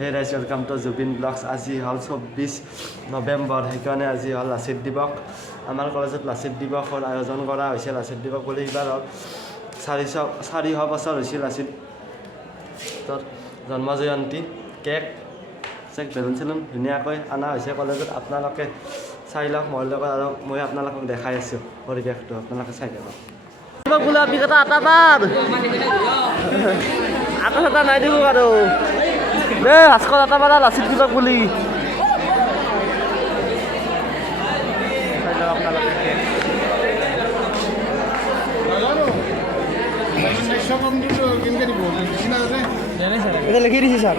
হে ৰাইজ welcome to Zubeen blogs. আজি হ'ল 24 নৱেম্বৰ, সেইকাৰণে আজি হ'ল লাচিত দিৱস। আমাৰ কলেজত লাচিত দিৱসৰ আয়োজন কৰা হৈছে। লাচিত দিৱস বুলি এইবাৰ হ'ল 400 বছৰ হৈছিল লাচিতৰ জন্ম জয়ন্তী। কেক বেলুন চেলুন ধুনীয়াকৈ অনা হৈছে কলেজত। আপোনালোকে চাই লওক মোৰ লগত, আৰু মই আপোনালোকক দেখাই আছোঁ পৰিৱেশটো, আপোনালোকে চাই লওক। বোলে আপনি কথা আটা নাই দিব আৰু দে ভাস্কৰ আটা পাৰা লাচিত দিৱস বুলি লিখি দিছি ছাৰ।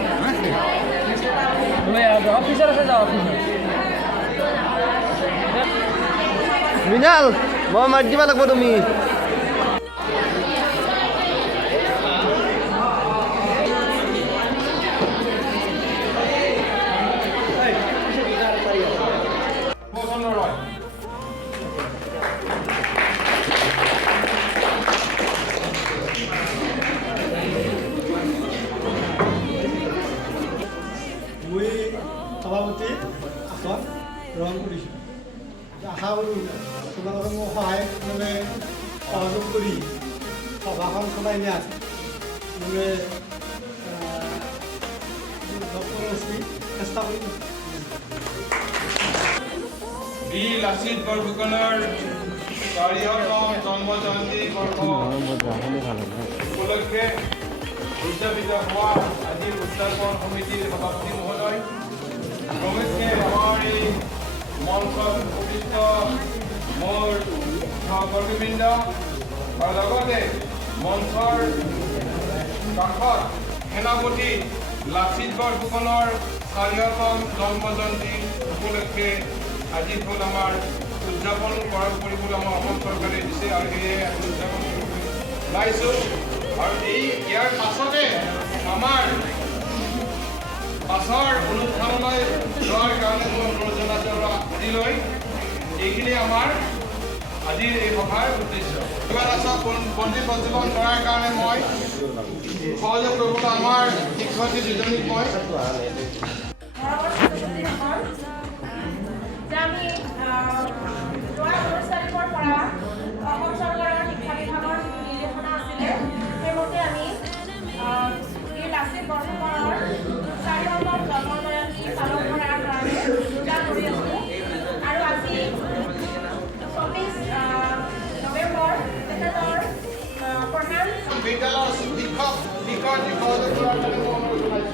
মিনাল মই মাৰি দিব লাগিব তুমি। মই সভাপতি আসন গ্ৰহণ কৰিছোঁ। আশা কৰোঁ তোমালোকে মোক সহযোগ কৰি সভাখন চলাই নিয়াত চেষ্টা কৰিম। বীৰ লাচিত বৰফুকনৰ 400তম জন্ম জয়ন্তী বৰ্ষ উপলক্ষে উদযাপিত হোৱা আজি উদযাপন সমিতিৰ সভাপতি মহোদয়, ক্ৰমে আমাৰ এই মঞ্চত উপস্থিত মোৰ সহকৰ্মীবৃন্দ, আৰু লগতে মঞ্চৰ কাষত সেনাপতি লাচিত বৰফুকনৰ 400তম জন্ম জয়ন্তী উপলক্ষে আজি হ'ল আমাৰ উদযাপন কৰিবলৈ আমাৰ অসম চৰকাৰে দিছে, আৰু সেয়ে আমি উদযাপন ওলাইছোঁ। আৰু ইয়াৰ পাছতে আমাৰ পাছৰ অনুষ্ঠানলৈ যোৱাৰ কাৰণে মই অনুৰোধ জনাইছোঁ। আজিলৈ এইখিনি আমাৰ আজিৰ এই সভাৰ উদ্দেশ্য। বন্দী প্ৰজ্বলন কৰাৰ কাৰণে মই সহযোগ কৰিবলৈ আমাৰ শিক্ষয়িত্ৰী দুজনীক মই লাচিত বৰফুকনৰ 400তম জন্ম জয়ন্তী পালন কৰাৰ কাৰণে যোগদান কৰি আছোঁ। আৰু আজি 24 নৱেম্বৰ তেখেতৰ প্ৰধান বিদ্যালয়ৰ শিক্ষক সহযোগ কৰাৰ কাৰণে মই অনুৰোধ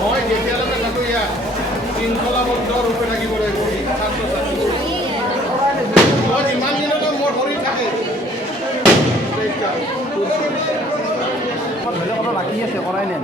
মই যেতিয়ালৈকে থাকোঁ ইয়াত শৃংখলাবদ্ধ ৰূপে থাকিব লাগিব। ছাত্ৰ ছাত্ৰী মই যিমান দিনলৈ মোৰ শৰীৰ থাকে বাকী আছে কৰাই নাই।